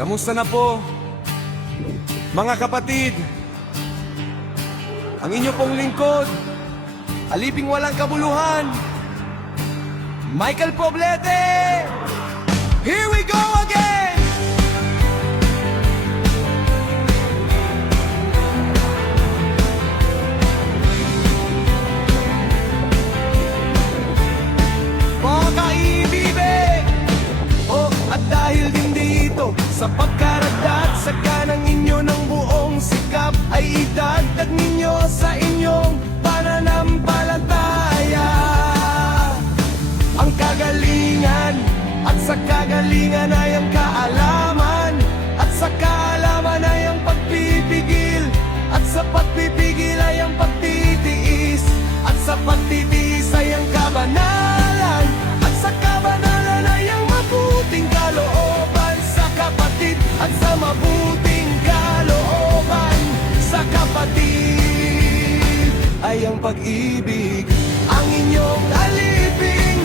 Kamusta na po, mga kapatid? Ang inyo pong lingkod, aliping walang kabuluhan, Michael Poblete! Here we go again! Mga kaibibig, oh, at dahil din dito sa pagkaragdag sa kanang inyo ng buong sikap, ay idagdag ninyo sa inyong pananampalataya ang kagalingan, at sa kagalingan ay ang kaalaman, at sa kaalaman ay ang pagpipigil, at sa pagpipigil ay ang pagtitiis, at sa pagtitiis ay ang kabanalan, at sa kabanalan ay ang mabuting kalooban sa kapatid, at sa mabuting kalooban sa kapatid ay ang pag-ibig. Ang inyong aliping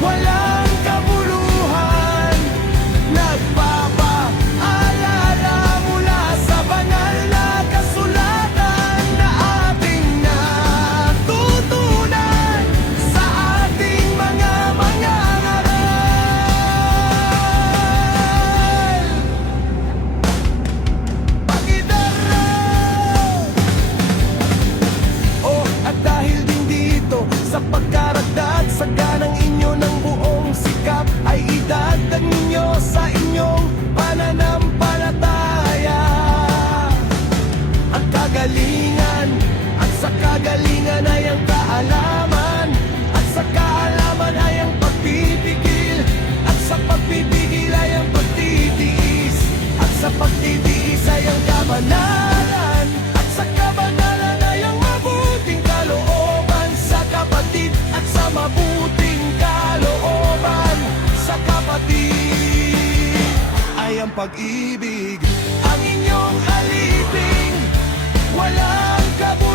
walang kabuluhan, nagpapaalala mula sa banal na kasulatan na ating natutunan sa ating mga mangangaral. Pag-idaraw! Oh, at dahil din dito sa pagkaragdag sa ganang inyo ng buong sikap, ay idagdag ninyo sa inyong pananampalataya ang kagalingan, at sa kagalingan ay ang kaalaman, at sa kaalaman ay ang pagpipigil, at sa pagpipigil ay ang pagtitiis, at sa pagtitiis ay ang kabanalan, at sa kabanalan ay ang mabuting kalooban sa kapatid, at sa mabuting kalooban sa kapatid ay ang pag-ibig. Ang inyong aliping walang kabuluhan,